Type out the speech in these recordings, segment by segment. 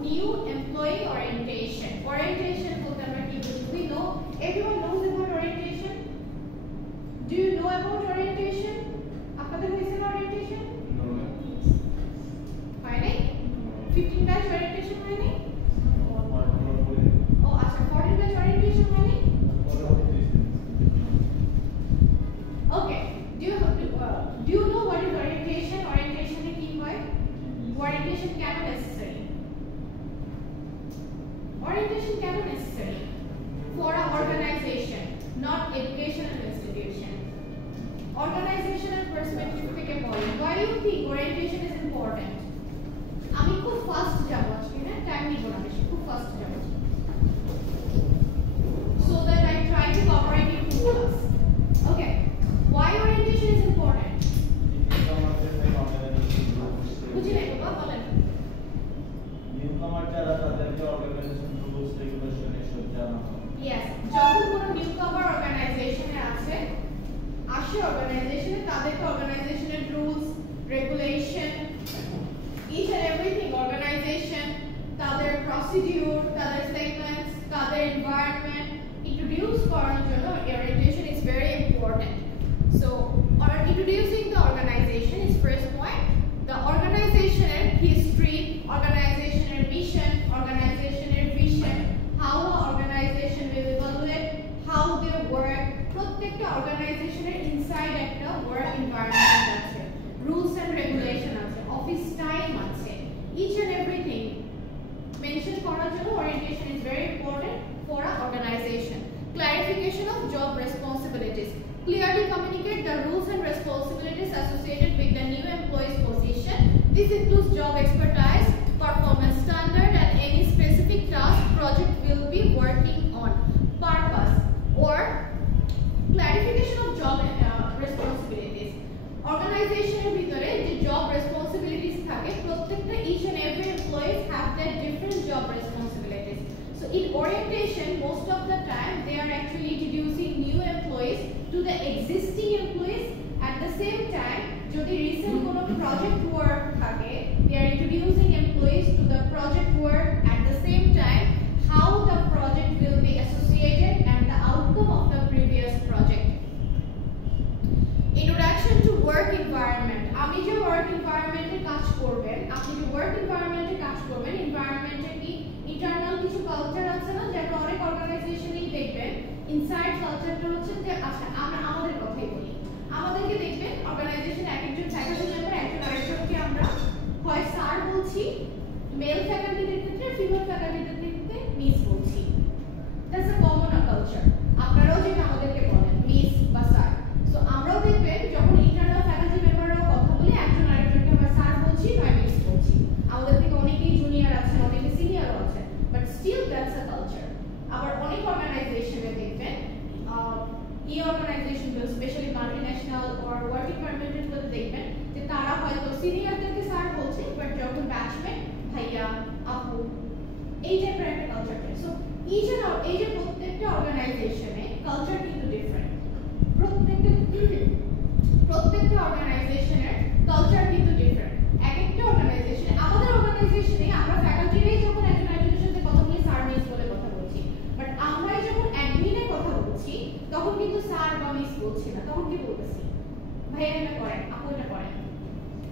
New employee orientation. Orientation বলতে আমরা কি বুঝি? We know, everyone knows about orientation. Do you know about orientation? আপনাদের হয়েছে না orientation? No. হয় নাই? 15 batch orientation হয় নাই? ও আচ্ছা, 14 batch orientation হয় নাই? Okay. Do you know what is orientation? Orientation এ কি হয়? Orientation কেন necessary? Orientation কেন necessary? For an organization, not educational institution. Organizational perspective থেকে বলেন, why do you think orientation is important? আমি খুব ফাস্ট যাব আজকে, না টাইম নিব না বেশি, খুব ফাস্ট যাব so that I try to cover it in 2 class. Okay, why orientation is important? বুঝি নাই বাবা, বলেন। নিউকামার যারা তাদেরকে অর্গানাইজেশন রুলস রেগুলেশন এসব জানা হয়। Yes, যখন কোনো নিউকামার অর্গানাইজেশনে আসে অর্গানাইজেশনে তাদেরকে অর্গানাইজেশনের rules regulation each and everything organization তাদের প্রসিডিউর তাদের সেগমেন্টস তাদের এনवायरमेंट introduce করার জন্য orientation is very important. So introducing the organization is first point. The organizational history, organizational mission, organizational vision, how an organization will evaluate, how they work. প্রত্যেকটা অর্গানাইজেশনের ইনসাইড একটা work environment আছে, rules and regulation আছে, office time আছে, each and everything mention করার জন্য orientation is very important for an organization. Clarification of job responsibilities. Clearly communicate the rules and responsibilities associated with the new employee's position. This includes job expertise, performance standard, and any specific task project will be working on. Purpose or clarification of job responsibilities. Organizational ভিতরে যে job responsibilities থাকে প্রত্যেকটা each and every employees have their different job responsibilities. So in orientation most of the time they are actually introducing new employees to the existing employees. At the same time যদি recent কোনো project work থাকে they are introducing employees to the project work. At the same time how the project will be associated and the outcome of the previous project. Introduction to work environment. আপনি যে work environment এ কাজ করবেন, আপনি যে work environment এ কাজ করবেন, environment এ কি internal কিছু কালচার আছে না, যেটা অনেক অর্গানাইজেশনেই দেখবেন ইনসাইড কালচারটা হচ্ছে যে আচ্ছা আমরা আমাদের কথাই বলি, আমাদেরকে দেখবেন অর্গানাইজেশন একজন ফ্যাকাল্টি মেম্বার একজন আরেকজনকে আমরা হয় স্যার বলছি, মেল ফ্যাকাল্টিদের ক্ষেত্রে ফিমেল ফ্যাকাল্টিদের ক্ষেত্রে মিস বলছি। That's a common culture. আপনারাও যেটা আমাদেরকে বলেন মিস বা স্যার। সো আমরাও দেখবেন যখন ইন্টারনাল ফ্যাকাল্টি মেম্বাররাও কথা বলে একজন আরেকজনকে আমরা স্যার বলছি নয় মিস বলছি। আমাদের থেকে অনেকেই জুনিয়র আছেন, অনেকে সিনিয়রও আছেন, but still that's a culture. আবার অনেক অর্গানাইজেশনে দেখবেন এই অর্গানাইজেশনগুলো স্পেশালি মাল্টিন্যাশনাল অর ওয়ার্ক এনভায়রনমেন্টগুলো দেখবেন যে তারা হয়তো সিনিয়রদেরকে স্যার বলছে, বাট যখন ব্যাচমেট ভাইয়া আপু এই টাইপের একটা কালচার থাকে। সো এই যে প্রত্যেকটা অর্গানাইজেশনে কালচার কিন্তু ডিফারেন্ট। প্রত্যেকটা অর্গানাইজেশনের কালচার কিন্তু ডিফারেন্ট। এক একটা অর্গানাইজেশনে আমাদের অর্গানাইজেশনে আমরা ফ্যাকাল্টিরাই যখন একজন আরেকজনের সাথে কথা বলি স্যার মিস বলে কথা বলছি, বাট আমরাই যখন অ্যাডমিনে কথা বলছি তখন কিন্তু স্যার বা মিস বলছি না, তখন কি বলতেছি ভাইয়া এটা করেন, আপু এটা করেন।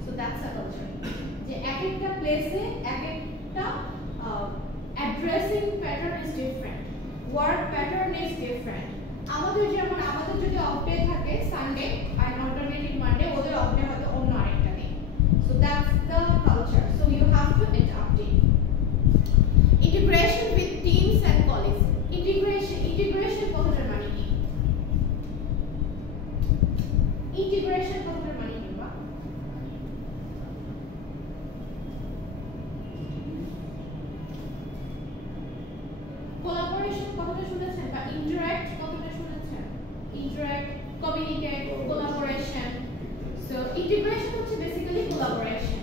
সো দ্যাটস আ কালচার যে এক একটা প্লেসে এক একটা addressing pattern is different, work pattern is different. আমাদের যেমন আমাদের যদি অফ ডে থাকে সানডে আর অল্টারনেটিভ মানডে, ওদের অফ ডে হয়তো অন্য আরেকটা নেই। So that's the culture. So you have to adapt it. Integration with teams and colleagues. Integration কথাটার মানে কি? ইন্টিগ্রেশন কথাটার মানে কি বা? কোলাবোরেশন কথাটা শুনেছেন বা ইন্টারঅ্যাক্ট কথাটা শুনেছেন? Interact, communicate, collaboration. So integration হচ্ছে বেসিক্যালি কোলাবোরেশন,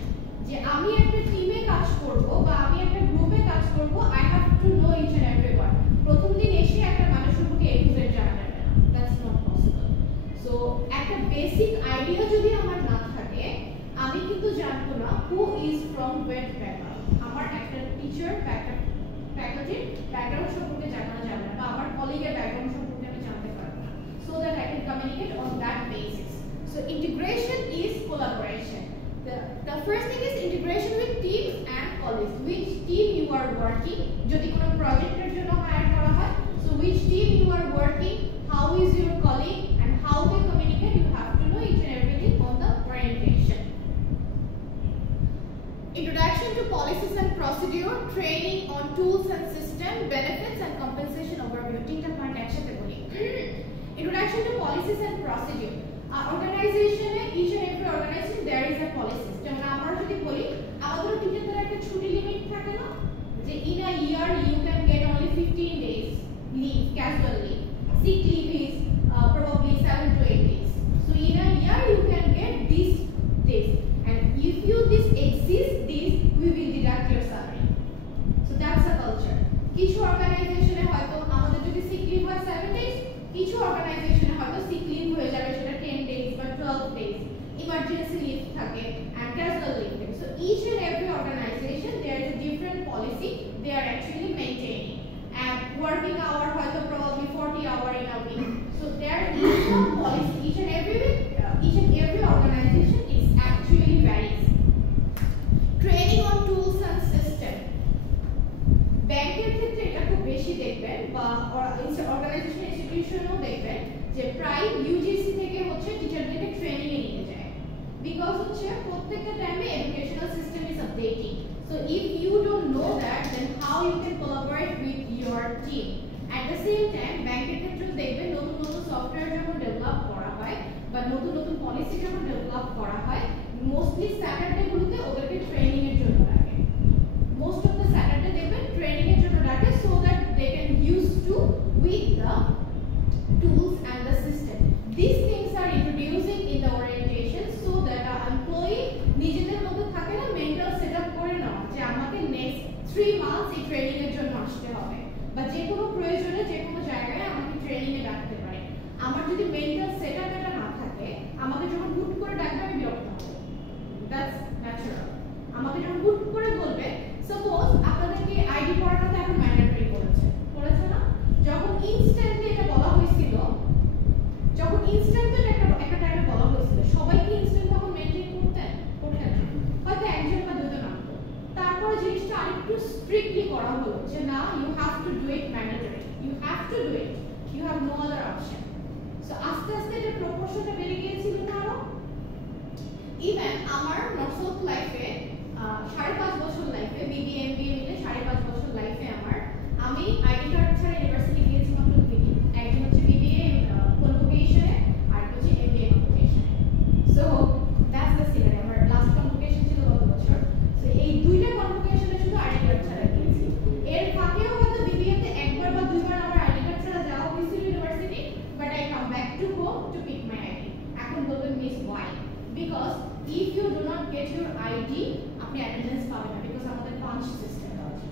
যে আমি একটা টিমে কাজ করব বা আমি একটা গ্রুপে কাজ করব, I have to know each and everyone. প্রথম দিন এসে একটা মানুষের উপরে এ টু জেড জানা যাবে না, দ্যাটস নট পসিবল। সো একটা বেসিক আইডিয়া যদি আমার না থাকে আমি কিন্তু জানবো না who is from what background. আমার একটা টিচার টিচার ফ্যাকাল্টির ব্যাকগ্রাউন্ড সম্পর্কে জানানো যাবে না বা আমার কলিগের ব্যাকগ্রাউন্ড সম্পর্কে আমি জানতে পারবো না, so that I can communicate on that basis. So integration is collaboration. The first thing is integration with teams and colleagues. Which team you are working? যদি কোনো প্রজেক্টের জন্য হায়ার করা হয়, so which team you are working, how is your colleague and how they communicate, you have to know each and everything on the orientation. Introduction to policies and procedure, training on tools and system, benefits and compensation overview. তিনটা পয়েন্ট একসাথে বলি। Introduction to policies and procedure. Organization, each and every organization there is a policy. যেমন আমরা যদি বলি আমাদের টিচারদের একটা ছুটি লিমিট থাকে না, যে in a year you can get only 15 days leave, casual leave. Sick leave is probably 7 to 8 days. So in a year you can get these days, and if you this exceeds this, we will deduct your salary. So that's a culture. কিছু অর্গানাইজেশনে হয়তো আমাদের যদি sick leave হয় 7 days, কিছু অর্গানাইজেশনে হয়তো sick leave হয়ে যাবে সেটা 10 days বা 12 days, emergency leave থাকে and casual leave থাকে. So each and every organization there is a different policy they are actually maintaining, and working hour হয়তো probably 40 hour in a week. So there is some policy each and every organization is actually varies. Training on tools and system. ব্যাংকের ক্ষেত্রে এটা খুব বেশি দেখবেন বা অর্গানাইজেশন ইনস্টিটিউশনও দেখবেন যে প্রায় ইউজিসি থেকে হচ্ছে টিচারদেরকে ট্রেনিং এ নিয়ে যায়, বিকজ হচ্ছে প্রত্যেকটা টাইমে educational system is updating. So if you don't know that, then how you can collaborate with your team. At the same time ব্যাংকের ক্ষেত্রে দেখবেন নতুন নতুন সফটওয়্যার যখন ডেভেলপ করা হয় বা নতুন নতুন পলিসি যখন ডেভেলপ করা হয়, মোস্টলি স্যাটারডে গুলোতে ওদেরকে ট্রেনিং এর জন্য লাগে. Most of the Saturday they will training এর জন্য লাগে, so that they can use to with the tools and the system. These things are introducing in the orientation so that our employee নিজেদের মধ্যে থাকে না মেন্টাল সেটআপ করে নাও যে আমাকে নেক্সট 3 মান্থস এই ট্রেনিং এর জন্য আসতে হবে বা যে কোনো প্রয়োজনে যে কোনো জায়গায় আমাকে ট্রেনিং এ ডাকতে পারে. আমার যদি মেন্টাল সেটআপ এটা না থাকে, আমাকে যখন হুট করে ডাকবে আমি বিরক্ত হব. That's natural. আমাকে যখন হুট করে বলবে, সাপোজ আপনাদেরকে আইডি করাটা এখন ম্যান্ডেটরি করেছে না, যখন ইনস্ট্যান্টলি এটা বলা হয়েছিল, যখন ইনস্ট্যান্টলি একটা টাইমে বলা হয়েছিল, সবাই কি ইনস্ট্যান্ট তখন মেইনটেইন করতেন না, হয়তো একজন বা দুজন আনতো. তারপর জিনিসটা আরেকটু স্ট্রিক্টলি করা হলো যে না, you have to do it mandatory, you have to do it, you have no other option. So আস্তে আস্তে এটা প্রপোর্শনটা বেড়ে গিয়েছিল না আরো. ইভেন আমার নর্থ লাইফে 5.5 বছর লাইফে, বিবিএ এমবিএ মিলে 5.5 বছর লাইফে আমি আইডি কার্ড ছাড়া ইউনিভার্সিটি গিয়েছি মাত্র 2 দিন. একজন হচ্ছে বিবিএ কনভোকেশনে আর হচ্ছে এমবিএ কনভোকেশনে. So that's the scenery. আমার লাস্ট কনভোকেশন ছিল গত বছর. সো এই দুইটা কনভোকেশনে শুধু আইডি কার্ড ছাড়া গিয়েছি. এর ফাঁকেও হয়তো বিবিএ তে একবার বা দুইবার আমার আইডি কার্ড ছাড়া যাওয়া হয়েছিল university, but I come back to home to pick my ID. এখন বলবেন miss why? Because if you do not get your ID, আপনি অ্যাটেন্ডেন্স পাবেন না, বিকজ আমাদের পাঞ্চ সিস্টেম আছে.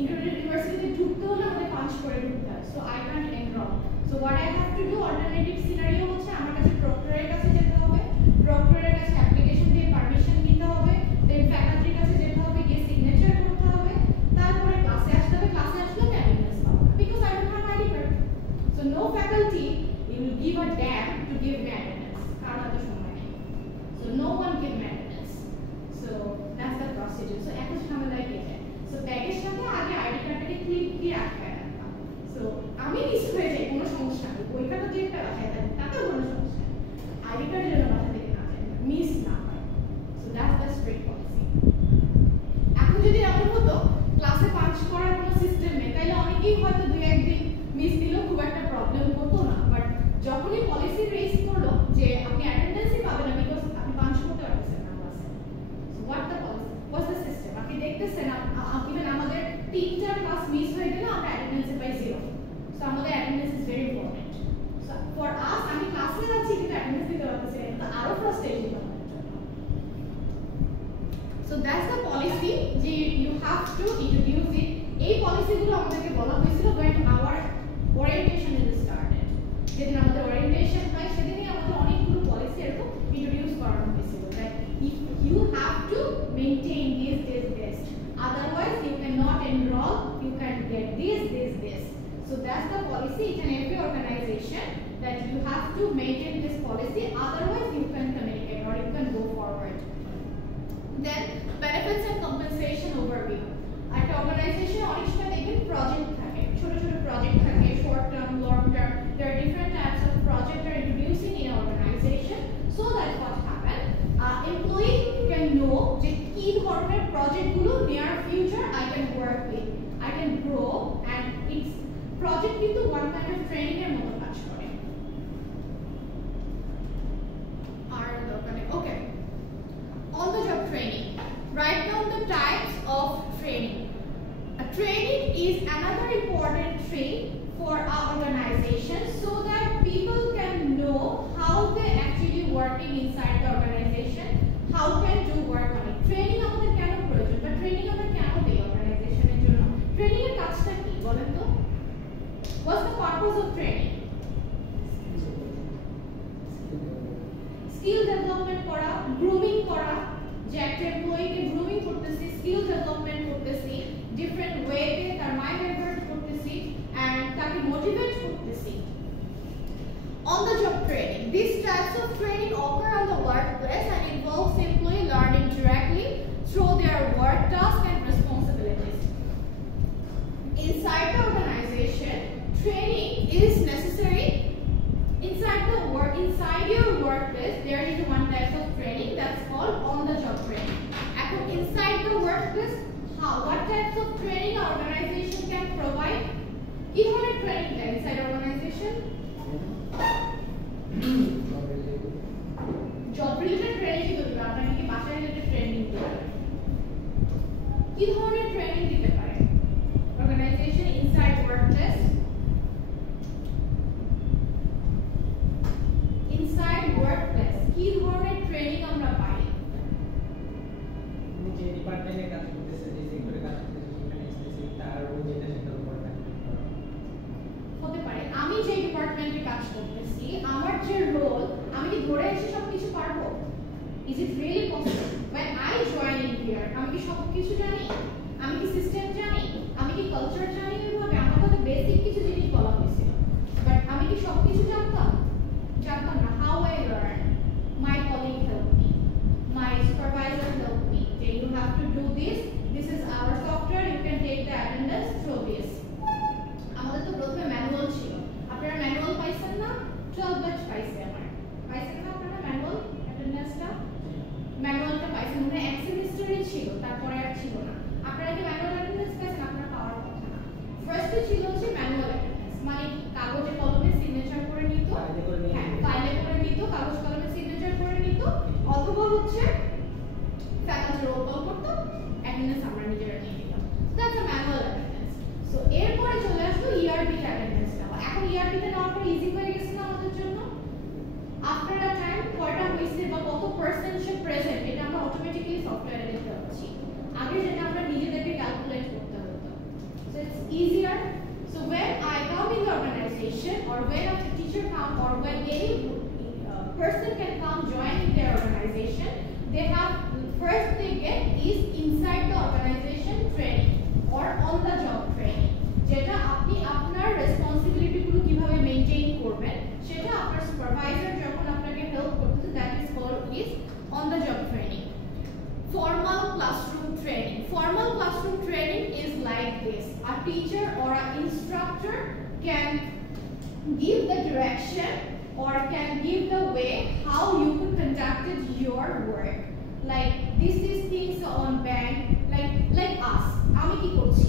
ইউনিভার্সিটিতে ঢুকতে হলে আমাদের পাঞ্চ করে ঢুকতে হয়. So I can't enrol. So what I have to do, alternative scenario হচ্ছে আমার কাছে প্রক্টরের কাছে যেতে হবে, প্রক্টরের কাছে অ্যাপ্লিকেশন দিয়ে পারমিশন নিতে হবে, দেন ফ্যাকাল্টির কাছে যেতে হবে, গিয়ে সিগনেচার করতে হবে, তারপরে ক্লাসে আসতে হবে. ক্লাসে আসলে আমি অ্যাটেন্ডেন্স পাবো না, because I don't have ID card. So no faculty will give a damn to give me attendance. কারণ এত সময় নেই. So no one give me attendance. So that's the procedure. So এখন ঝামেলায় গেছে. So ব্যাগের সাথে আগে আইডি কার্ডটাকে ক্লিপ দিয়ে আটকায় রাখতাম. So আমি মিস হয়ে যাই, কোনো সমস্যা নেই. বইটা দিয়ে একটা রাখায় দেন, তাতেও কোনো সমস্যা নেই. আইডি কার্ড যেন মাথা থেকে না যায়, মিস না হয়. So that's the strict policy. এখন যদি এমন হতো ক্লাসে পাঞ্চ করার কোনো সিস্টেম নেই, তাহলে অনেকেই হয়তো 2-1 দিন মিস দিলেও খুব একটা প্রবলেম হতো না. বাট যখনই পলিসি রেজ করলো যে আপনি অ্যাটেন্ডেন্সই পাবেন না, বিকজ আপনি পাঞ্চ করতে পারছেন না ক্লাসে. So what the policy, what's the system? আপনি দেখতেছেন ইভেন আমাদের 3টা ক্লাস মিস হয়ে গেলে আমরা অ্যাটেন্ডেন্সে পাই 0. সো আমাদের attendance is very important. So for us, আমি ক্লাসে যাচ্ছি কিন্তু অ্যাটেন্ডেন্স দিতে পারতেছি না, এটা আরো ফ্রাস্ট্রেটিং আমাদের জন্য. সো দ্যাটস দ্য পলিসি যে ইউ হ্যাভ টু ইন্ট্রোডিউস ইট. এই পলিসিগুলো আমাদেরকে বলা হয়েছিল when our orientation is started. যেদিন আমাদের orientation হয় সেদিনই আমাদের অনেকগুলো পলিসি এরকম ইন্ট্রোডিউস করানো হয়েছিল that if you have to maintain this best, otherwise you cannot policy each and every organization that you have to maintain this policy, otherwise you can communicate or you can go forward. Then benefits and compensation overview. একটা অর্গানাইজেশন অনেক সময় দেখবেন প্রজেক্ট থাকে, ছোট ছোট প্রজেক্ট থাকে, short term, long term. There are different types of projects are introducing in an organization so that what happen, employee can know যে কি ধরনের প্রজেক্টগুলো near future I can work with, I can grow, and it's project কিন্তু one kind of training এর মতো কাজ করে. আর okay, on the job training. Write down the types of training. A training is another important thing for our organization so that people can know how they actually working inside the organization, how can do work on it. Training আমাদের কেন প্রয়োজন, বা ট্রেনিং আমরা কেন দেই অর্গানাইজেশনের জন্য? ট্রেনিং এর কাজটা কি বলেন তো? What's the purpose of training? Skill development করা, grooming করা, যে একটা এমপ্লয়িকে গ্রুমিং করতেছি, স্কিল ডেভেলপমেন্ট করতেছি, ডিফারেন্ট ওয়েতে তার মাইন্ড ডাইভার্ট করতেছি এন্ড তাকে মোটিভেট করতেছি. On the job training, these types of training occur on the workplace and involves employee learning directly through their work tasks and responsibilities. Inside the organization, training is necessary. Inside your workplace, there is one type of training that's called on-the-job training. And inside the workplace, what types of training our organization can provide? What kind of training there inside our organization? Job-related training কি দিতে পারে? আপনাকে কি বাসা-related training দিতে পারে? কি ধরনের training দিতে পারে? Organization inside workplace. Inside workplace, কি ধরনের ট্রেনিং আমরা পাই? যে ডিপার্টমেন্টে কাজ করতেছে, যে সেক্টরে কাজ করতেছে, সেখানে স্পেসিফিক তার যেটা সেটার উপর হতে পারে আমি যে ডিপার্টমেন্টে কাজ করতেছি, আমার যে রোল, আমি কি ধরে এসে সবকিছু পারবো? Is it really possible? When I join in here, আমি কি সবকিছু জানি? আমি কি সিস্টেম জানি? আমি কি কালচার জানি? এভাবে আমাকে তো বেসিক কিছু জিনিস বলা হয়েছিল, বাট আমি কি সবকিছু জানতাম? জানতাম না. How I learn? My colleague helped me, my supervisor helped me. You have to do this. This is our software. You can take the attendance through this. আমাদের তো প্রথমে ম্যানুয়াল ছিল. আপনারা ম্যানুয়াল পাইছেন না? 12 ব্যাচ পাইছে আমার. পাইছেন না আপনারা ম্যানুয়াল অ্যাটেন্ডেন্সটা? ম্যানুয়ালটা পাইছেন, মানে এক সেমিস্টারই ছিল, তারপরে আর ছিল না. আপনারা কি ম্যানুয়াল অ্যাটেন্ডেন্স পাইছেন? আপনারা পাওয়ার কথা না. ফার্স্টে ছিল হচ্ছে ম্যানুয়াল অ্যাটেন্ডেন্স, মানে কাগজে কলমে সিগনেচার করে নিত, হ্যাঁ ফাইলে করে নিত, কাগজ কলমে সিগনেচার করে নিত, অথবা হচ্ছে ফ্যাকাল্টি রোল কল করতো, অ্যাটেন্ডেন্স আমরা নিজেরা নিয়ে নিতাম. That's a manual attendance. So এরপরে চলে আসলো ইআরপি অ্যাটেন্ডেন্স নেওয়া. এখন ইআরপি তে নেওয়ার পর ইজি হয়ে গেছে না আমাদের জন্য? আফটার আ টাইম কয়টা হইছে বা কত পার্সেন্ট সে প্রেজেন্ট, এটা আমরা অটোমেটিক্যালি সফটওয়্যারে দেখতে পাচ্ছি. আগে যেটা আমরা নিজেদেরকে ক্যালকুলেট করতে হতো. So it's easier. So when I come in the organization or when a teacher come or when any person can come join their organization, they have first they get is inside the organization training or on the job training, যেটা আপনি আপনার রেসপন্সিবিলিটি গুলো কিভাবে মেইনটেইন করবেন সেটা আপনার সুপারভাইজার যখন আপনাকে হেল্প করতেছে, that is called is on the job training. Formal classroom training. Formal classroom training is like this. A teacher or an instructor can give the direction or can give the way how you could conducted your work. Like this is things on bank, like us. আমি কি করছি?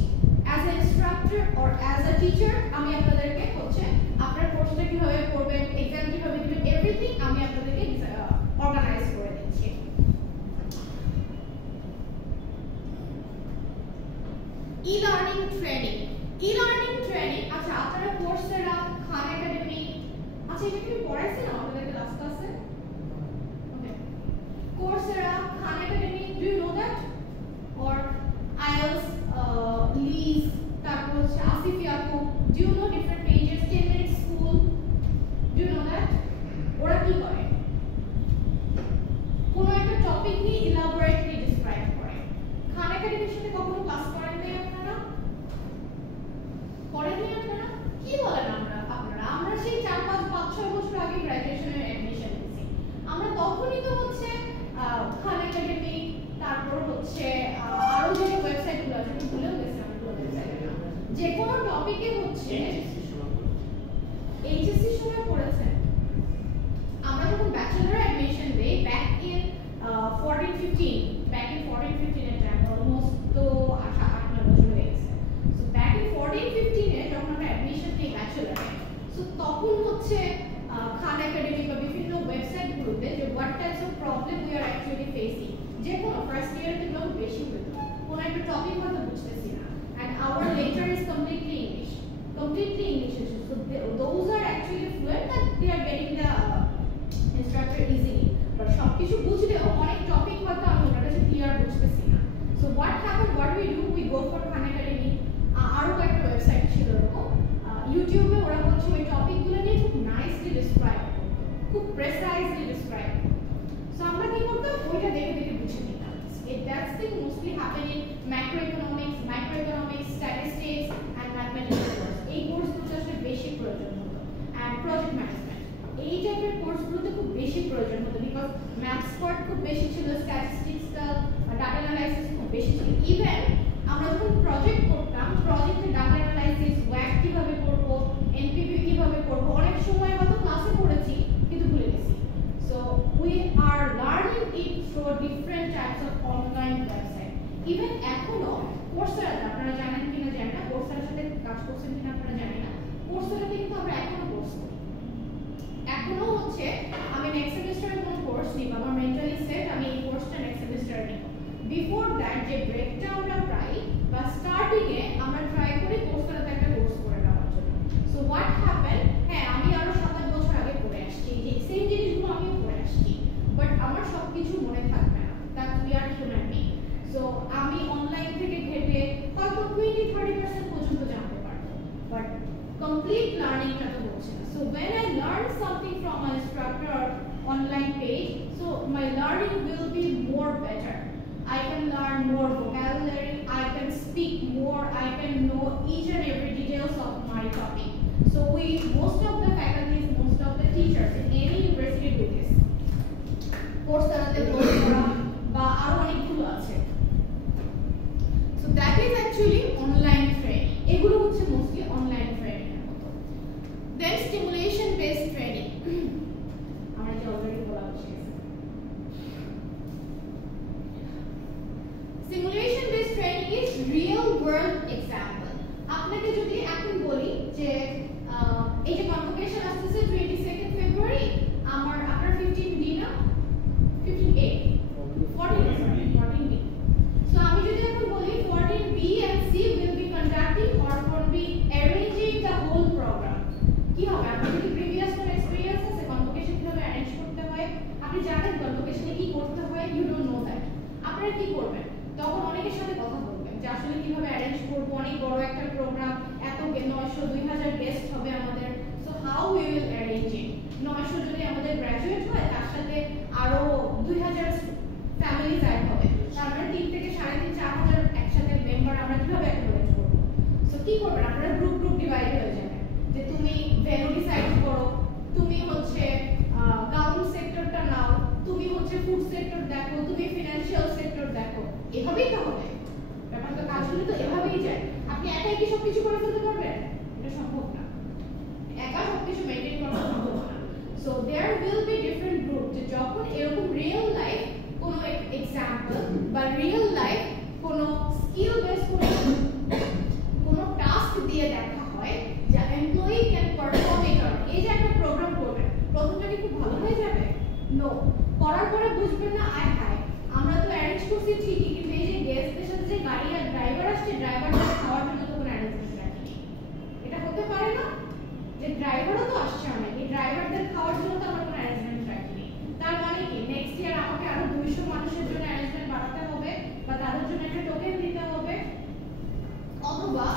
As an instructor or as a teacher, আমি আপনাদেরকে হচ্ছে আপনার কোর্সটা কিভাবে করবেন, এক্সাম কিভাবে দিবেন, এভরিথিং আমি আপনাদেরকে অর্গানাইজ করে দিচ্ছি. E-learning training. E-learning training, আচ্ছা আপনারা কোর্সেরা, খান একাডেমি, আচ্ছা এটা কি পড়াইছেন আপনাদেরকে লাস্ট ক্লাসে? Okay. Coursera, Khan academy, do you know that? Or IELTS, LEAS, তারপর হচ্ছে আসিফ Yakub, do you know different pages, 10 minute school, do you know that? ওরা কি করে? কোন একটা টপিক নিয়ে ইলাবোরেটলি ডেসক্রাইব করে. খান একাডেমির সাথে কখনো ক্লাস করেন নাই আপনারা? করেন নাই আপনারা? কি বলেন আমরা? টপিকে হচ্ছে এইচএসসি সময় এইচএসসি সময় পড়েছেন আমরা যখন ব্যাচেলর অ্যাডমিশন দেই ব্যাক ইন 14-15 ব্যাক ইন 14-15 এর টাইম অলমোস্ট তো 8-9 বছর হয়ে গেছে সো ব্যাক ইন 14-15 এ যখন আমরা অ্যাডমিশন দিই ব্যাচেলরে সো তখন হচ্ছে খান একাডেমি বা বিভিন্ন ওয়েবসাইটগুলোতে যে what types of problem we are actually facing যে কোনো ফার্স্ট ইয়ারে তো বেশি হতো কোনো একটা টপিক হয়তো বুঝতেছি না and our lecture is completely English so those are actually fluent and they are getting the instructor easily but সবকিছু বুঝলেও অনেক টপিক হয়তো আমি ওনার কাছে ক্লিয়ার বুঝতেছি না so what we do we go for Khan Academy আরো একটা ওয়েবসাইট ছিল এরকম ইউটিউবে ওরা হচ্ছে ওই টপিকগুলো নিয়ে খুব নাইসলি ডিসক্রাইব করতো খুব প্রেসাইজলি ডিসক্রাইব সো আমরা কি করতাম ওইটা দেখে দেখে বুঝে নিতাম that's thing mostly happen in macroeconomics microeconomics statistics and mathematics course এই কোর্সগুলোতে আসলে বেশি প্রয়োজন হতো and project management এই টাইপের কোর্সগুলোতে খুব বেশি প্রয়োজন হতো বিকজ ম্যাথস পার্ট খুব বেশি ছিল স্ট্যাটিস্টিক্স ডাটা অ্যানালাইসিস খুব বেশি ছিল ইভেন আমরা যখন প্রজেক্ট করতাম প্রজেক্টে ডাটা অ্যানালাইসিস ওয়্যাক কিভাবে করব এনপিপি কিভাবে করব অনেক সময় হয়তো ক্লাসে পড়েছি কিন্তু ভুলে গেছি so we are learning it through different types of online website even এখনো কোর্সেরা আপনারা জানেন কিনা জানি না কোর্সেরার সাথে কাজ করছেন কিনা আপনারা জানেন না কোর্সেরাতে কিন্তু আমরা এখনো কোর্স করি এখনো হচ্ছে আমি নেক্সট সেমিস্টারে কোন কোর্স নিব আমার মেন্টালি সেট আমি এই কোর্সটা নেক্সট সেমিস্টারে নিব বিফোর দ্যাট যে ব্রেকটা আমরা প্রায় বা স্টার্টিং এ আমরা ট্রাই করি কোর্সেরাতে একটা কোর্স করে নেওয়ার জন্য সো হোয়াট হ্যাপেন হ্যাঁ আমি আরো 7-8 বছর আগে পড়ে আসছি যে সেম জিনিসগুলো আমিও পড়ে আসছি বাট আমার সবকিছু মনে থাকবে না that we are human being so আমি অনলাইন থেকে ঘেটে হয়তো 20-30% পর্যন্ত জানতে পারবো বাট complete learning টা তো হচ্ছে না so when I learn something from an instructor or online page so my learning will be more better I can learn more vocabulary I can speak more I can know each and every details of my topic so most of the faculties most of the teachers in any university do this course তারাতে course করা বা আরো অনেকগুলো আছে so that is actually online training এগুলো হচ্ছে mostly online training then stimulation based training আমরা যে অলরেডি বলা হচ্ছে simulation based training is real world example আপনাকে যদি এখন বলি যে এই যে কনভোকেশন আসছে 22nd ফেব্রুয়ারি আপনার 15 ডি না 15 a 14 b so আমি যদি এখন বলি 14 b and c will be conducting or will be arranging the whole program কি হবে আপনার যদি প্রিভিয়াস কোন এক্সপেরিয়েন্স আছে কনভোকেশন কিভাবে অ্যারেঞ্জ করতে হয় আপনি জানেন কনভোকেশনে কি করতে হয় ইউ ডোন্ট নো দ্যাট আপনারা কি করবেন তখন অনেকের সাথে কথা বলবেন যে আসলে কিভাবে অ্যারেঞ্জ করব অনেক বড় একটা প্রোগ্রাম এত 900-2000 গেস্ট হবে আমাদের so how we will arrange it 900 যদি আমাদের গ্র্যাজুয়েট হয় তার সাথে আরো 2000 ফ্যামিলিজ অ্যাড হবে তার মানে 3 থেকে 3.5-4,000 একসাথে মেম্বার আমরা কিভাবে অ্যারেঞ্জ করব সো কি করবেন আপনারা গ্রুপ ডিভাইড হয়ে যাবেন যে তুমি ভেন্যু ডিসাইড করো তুমি হচ্ছে গাউন সেক্টরটা নাও তুমি হচ্ছে ফুড সেক্টর দেখো তুমি ফিনান্সিয়াল সেক্টর দেখো এভাবেই তো হবে ব্যাপারটা কাজগুলো তো এভাবেই যায় আপনি একাই কি সবকিছু করে ফেলতে পারবেন এটা সম্ভব না একা সবকিছু মেইনটেইন করা সম্ভব না so there will be different group যে যখন এরকম রিয়েল লাইফ কোনো এক্সাম্পল বা রিয়েল লাইফ কোনো স্কিল বেস কোনো টাস্ক দিয়ে দেখা হয় যা employee can perform it on এই যে একটা প্রোগ্রাম করবেন প্রথমটা কি খুব ভালো হয়ে যাবে নো করার পরে বুঝবেন না আয় হায় আমরা তো অ্যারেঞ্জ করছি ঠিকই কিন্তু এই যে গেস্টদের সাথে যে গাড়ি আর ড্রাইভার আসছে ড্রাইভারটা খাওয়ার জন্য তো কোনো অ্যারেঞ্জমেন্ট রাখিনি এটা হতে পারে না যে ড্রাইভারও তো আসছে অনেক এই ড্রাইভারদের খাওয়ার জন্য তো আমরা কোনো অ্যারেঞ্জমেন্ট রাখিনি তার মানে কি নেক্সট ইয়ার আমাকে আরো 200 মানুষের জন্য অ্যারেঞ্জমেন্ট বাড়াতে হবে বা তাদের জন্য একটা টোকেন দিতে হবে অথবা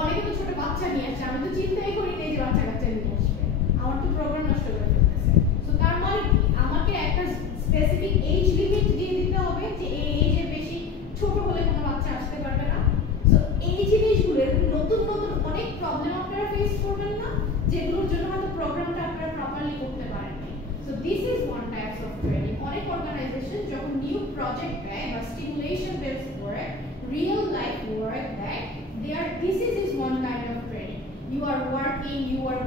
অনেকে তো ছোট বাচ্চা নিয়ে আসছে আমি তো চিন্তাই করি না যে বাচ্চা নিয়ে আসবে আমার তো প্রোগ্রাম নষ্ট করে ফেলতেছে সো তার মানে আমাকে একটা স্পেসিফিক এজ লিমিট দিয়ে দিতে হবে যে এই এজের বেশি ছোট হলে কোনো বাচ্চা আসতে পারবে না সো এই জিনিসগুলো নতুন অনেক প্রবলেম আপনারা ফেস করবেন না যেগুলোর জন্য হয়তো প্রোগ্রামটা আপনারা প্রপারলি করতে পারেননি so this is one types of training অনেক অর্গানাইজেশন যখন নিউ প্রজেক্ট দেয় বা stimulation based work real life work দেয় this is one kind of training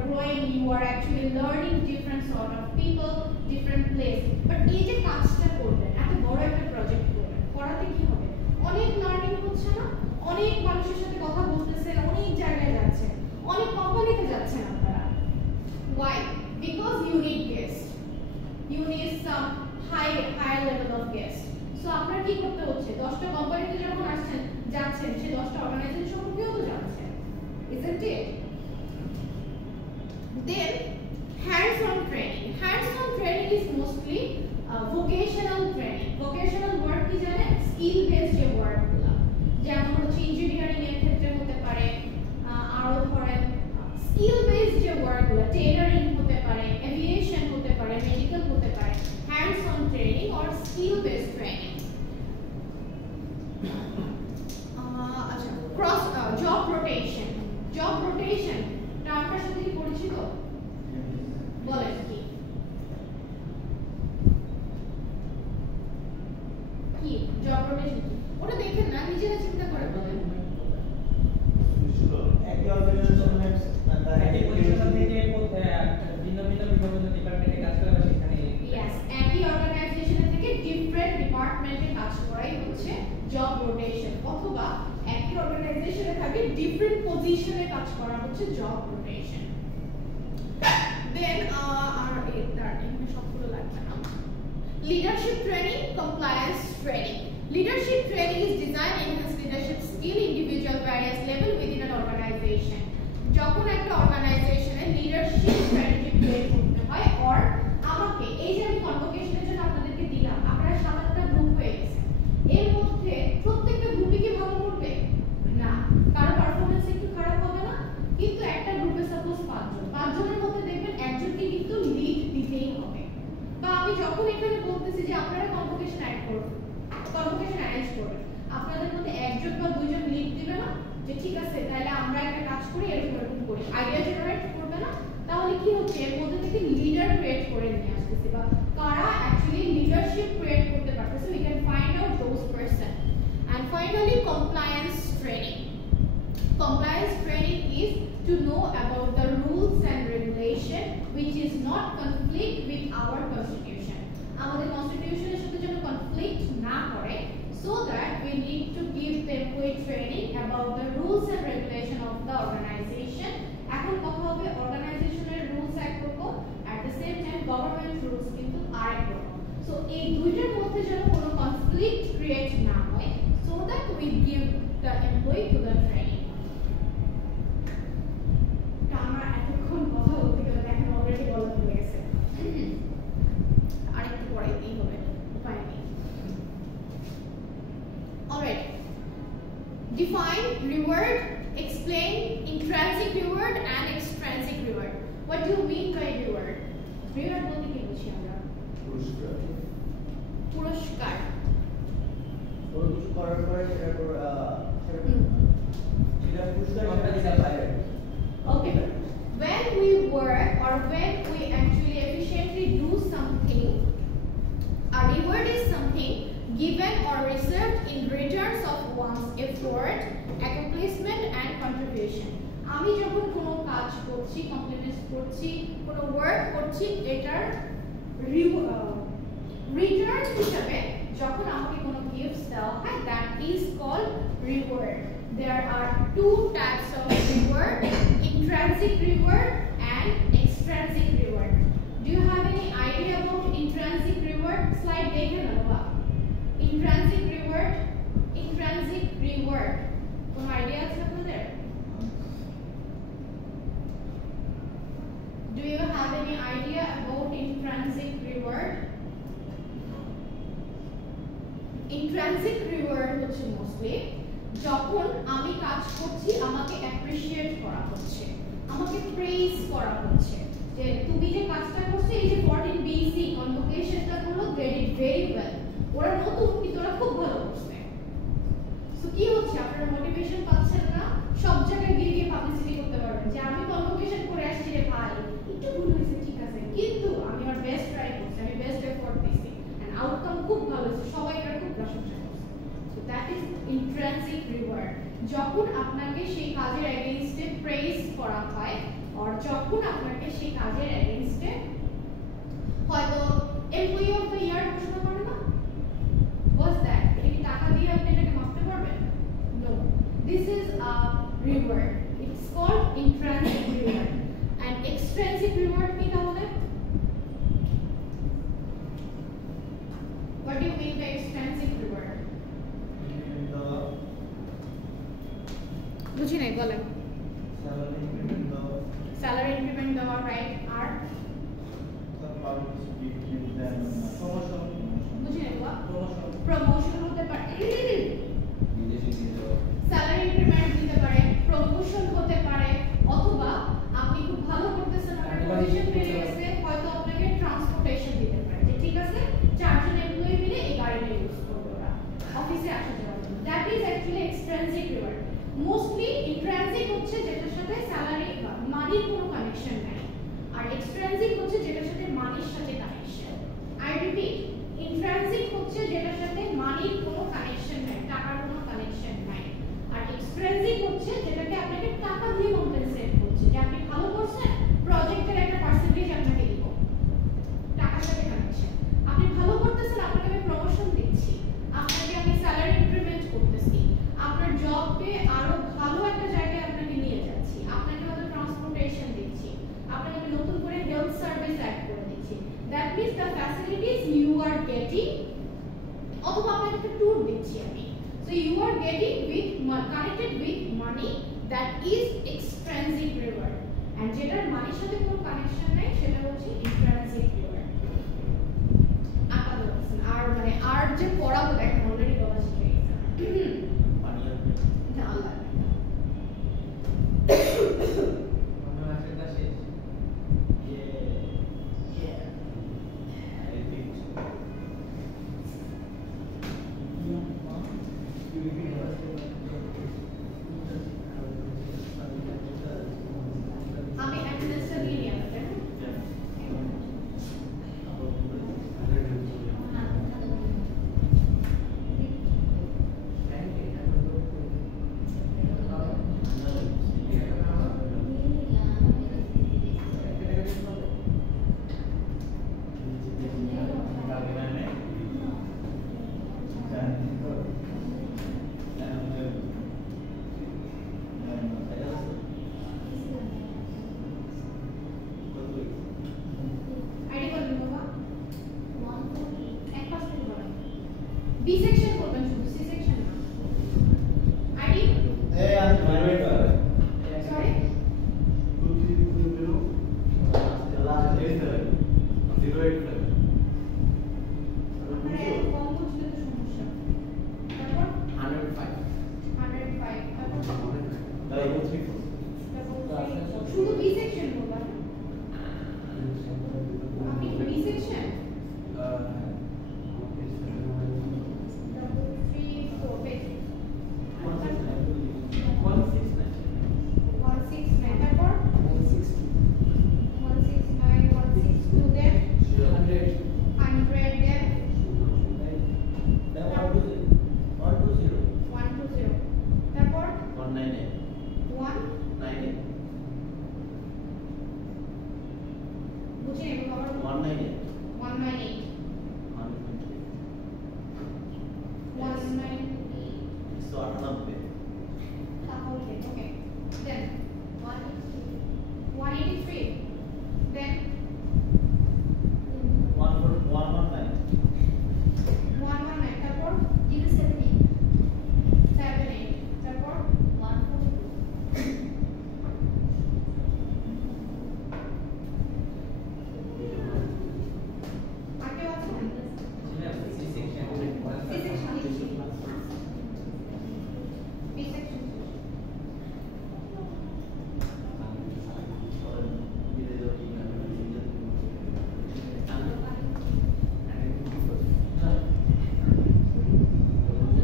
growing, you are actually learning different sort of people, different place. But এই যে কাজটা করবেন, এত বড় একটা প্রজেক্ট করবেন, করাতে কি হবে? অনেক লার্নিং হচ্ছে না, অনেক মানুষের সাথে কথা বলতেছেন, অনেক জায়গায় যাচ্ছেন, অনেক কোম্পানিতে যাচ্ছেন আপনারা। Why? Because you need guests. You need some high level of guests. So আপনার কি করতে হচ্ছে? 10টা কোম্পানিতে যখন আসছেন, যাচ্ছেন, সেই 10টা অর্গানাইজেশন সম্পর্কেও তো জানছেন। Isn't it? Then hands-on training. Hands-on training is mostly vocational training. Vocational work কি জানেন? Skill based যে work গুলো, যেমন হচ্ছে ইঞ্জিনিয়ারিং এর ক্ষেত্রে হতে পারে, আরো ধরেন স্কিল বেসড যে ওয়ার্ক গুলো, টেইলরিং হতে পারে, এভিয়েশন হতে পারে, মেডিকেল হতে পারে, hands-on training or skill based training. আচ্ছা, cross job rotation. Job rotation টার্মটার সাথে কি পরিচিত? বলেন কি কি জব রোটেশন? ওটা দেখেন না, নিজেরা চিন্তা করে বলেন। একই অর্গানাইজেশনে একই পজিশন থেকে ভিন্ন ভিন্ন বিভিন্ন ডিপার্টমেন্টে কাজ করা সেখানে ইয়েস, একই অর্গানাইজেশন থেকে ডিফারেন্ট ডিপার্টমেন্টে কাজ করাই হচ্ছে জব রোটেশন, অথবা একই অর্গানাইজেশনে থাকে ডিফারেন্ট পজিশনে কাজ করা হচ্ছে জব রোটেশন। দেন আর এটার এখানে সবগুলো লাগবে না। Leadership training, compliance training. Leadership training is designed to enhance leadership skill individual various level within an organization. যখন একটা অর্গানাইজেশনে লিডারশিপ স্ট্র্যাটেজি ক্রিয়েট করতে হয়, অর আমাকে এই যে আমি কনভোকেশনের জন্য আপনাদেরকে দিলাম, আপনারা 7-8টা গ্রুপ হয়ে গেছে, এর মধ্যে প্রত্যেকটা গ্রুপে কি ভালো করবে না, কারো পারফরম্যান্স একটু খারাপ হবে না, কিন্তু একটা গ্রুপে সাপোজ 5 জনের মধ্যে দেখবেন একজনকে কিন্তু লিড দিতেই হবে। বা আমি যখন এখানে বলতেছি যে আপনারা কনভোকেশন অ্যাড করুন, কনভোকেশন অ্যারেঞ্জ করবেন, আপনাদের মধ্যে একজন বা দুইজন লিড দিবে না যে ঠিক আছে তাহলে আমরা একটা কাজ করি, এরকম করি, আইডিয়া জেনারেট করবে না, তাহলে কি হচ্ছে এর মধ্যে থেকে লিডার ক্রিয়েট করে নিয়ে আসতেছি, বা কারা অ্যাকচুয়ালি লিডারশিপ ক্রিয়েট করতে পারতেছে, we can find out those person. And finally, compliance training. Compliance training is to know about the rules and regulation which is not conflict with our constitution. আমাদের কনস্টিটিউশনের সাথে যেন কনফ্লিক্ট না করে, so that we need to give them quick training about the rules and regulation of the organization. এখন কথা হবে অর্গানাইজেশনের রুলস একরকম, at the same time government rules কিন্তু আরেক রকম। সো এই দুইটার মধ্যে যেন কোনো কনফ্লিক্ট ক্রিয়েট না হয়, so that we give the employee to the training. আমার এতক্ষণ কথা বলতে গেলে এখন অলরেডি বলা হয়ে গেছে, আরেকটু পড়াইতেই হবে, উপায় নেই। Alright, define reward, explain intrinsic reward and extrinsic reward. What do you mean by reward? Reward বলতে কি বুঝি আমরা? পুরস্কার। পুরস্কার। কোনো কিছু করার পরে সেটা পুরস্কার হিসেবে পায়। Okay. When we work or when we actually efficiently do something, a reward is something given or reserved in returns of one's effort, accomplishment and contribution. আমি যখন কোনো কাজ করছি, কমপ্লিট করছি, কোনো ওয়ার্ক করছি, এটার রিটার্ন হিসেবে যখন আমাকে কোনো গিফটস দেওয়া হয়, that is called reward. There are two types of reward, intrinsic reward and extrinsic reward. Do you have any idea about intrinsic reward? Slide dekhe na baba. Intrinsic reward, intrinsic reward. Kono idea ache apnader? Do you have any idea about intrinsic reward? Intrinsic reward হচ্ছে মোস্টলি যখন আমি কাজ করছি আমাকে অ্যাপ্রিশিয়েট করা হচ্ছে, আমাকে প্রেইজ করা হচ্ছে, যে তুমি যে কাজটা করছো, এই যে 14 BC কনভোকেশনটা হলো গ্রেডেড ভেরি ওয়েল, ওরা নতুন কিন্তু ওরা খুব ভালো করছে। সো কি হচ্ছে, আপনারা মোটিভেশন পাচ্ছেন না, সব জায়গায় গিয়ে গিয়ে পাবলিসিটি করতে পারবেন যে আমি কনভোকেশন করে আসছি রে ভাই, একটু ভুল হয়েছে ঠিক আছে, কিন্তু আমি আমার বেস্ট ট্রাই করছি, আমি বেস্ট এফোর্ট দিছি, এন্ড আউটকাম খুব ভালো হয়েছে, সবাই এটার খুব প্রশংসা করছে। So that is intrinsic reward. যখন আপনাকে সেই কাজের এগেইনস্টে প্রেইজ করা হয়, আর যখন আপনাকে সেই কাজের এগেইনস্টে হয়তো এমপ্লয়ি অফ দ্য ইয়ার ঘোষণা করে না, was that এটা কি টাকা দিয়ে আপনি এটাকে মাপতে পারবেন? No, this is a reward. It's called intrinsic reward. And extrinsic reward কি তাহলে? What do you mean by extrinsic reward? বুঝি নাই, বলেন। Salary increment দেওয়া, right? আর বুঝি নাই বাবা, প্রমোশন হতে পারে, স্যালারি ইনক্রিমেন্ট দিতে পারে, প্রমোশন হতে পারে, অথবা আপনি খুব ভালো করতেছেন, আপনার পজিশন বেড়ে গেছে, হয়তো আপনাকে ট্রান্সপোর্টেশন দিতে পারে, যে ঠিক আছে 4 জন এমপ্লয়ি মিলে এই গাড়িটা ইউজ করবে ওরা অফিসে আসা যাওয়ার জন্য। That is actually extrinsic reward. Mostly intrinsic হচ্ছে যেটার সাথে স্যালারি বা মানির কোনো কানেকশন নাই, আর এক্সট্রিনসিক হচ্ছে যেটার সাথে মানির সাথে কানেকশন। আই রিপিট, ইন্ট্রিনসিক হচ্ছে যেটার সাথে মানির কোনো কানেকশন নাই, টাকার কোনো কানেকশন নাই, আর এক্সট্রিনসিক হচ্ছে যেটাকে আপনাকে টাকা দিয়ে কম্পেনসেট করছে, যে আপনি ভালো করছেন, প্রজেক্টের একটা পার্সেন্টেজ আপনাকে দিব, টাকার সাথে কানেকশন। আপনি ভালো করতেছেন, আপনাকে আমি প্রমোশন দিচ্ছি, আপনাকে আমি স্যালারি ইনক্রিমেন্ট করতেছি, আপনার জবকে আরো ভালো একটা জায়গায় আপনাকে নিয়ে যাচ্ছি, আপনাকে হয়তো ট্রান্সপোর্টেশন দিচ্ছি, আপনাকে আমি নতুন করে হেলথ সার্ভিস অ্যাড করে দিচ্ছি। That means the facilities you are getting, অথবা আপনাকে একটা ট্যুর দিচ্ছি আমি, so you are getting with connected with money, that is extrinsic reward. And যেটার মানির সাথে কোনো কানেকশন নাই সেটা হচ্ছে ইন্ট্রিনসিক রিওয়ার্ড। আপাতত আর মানে আর যে পড়াবো দেখেন অলরেডি বলা শিখে গেছে না, আল্লাহ আমি অ্যাটেন্ডেন্সটা দিয়ে নিয়ে আসতে আইডি বলুন বাবা, এক পাশ থেকে বলেন, বি সেকশন করবেন শুধু, সি সেকশন না। আইডি সরি আপনারা কম বুঝলে তো সমস্যা। তারপর 105 তারপর শুধু বি সেকশন করবেন। আপনি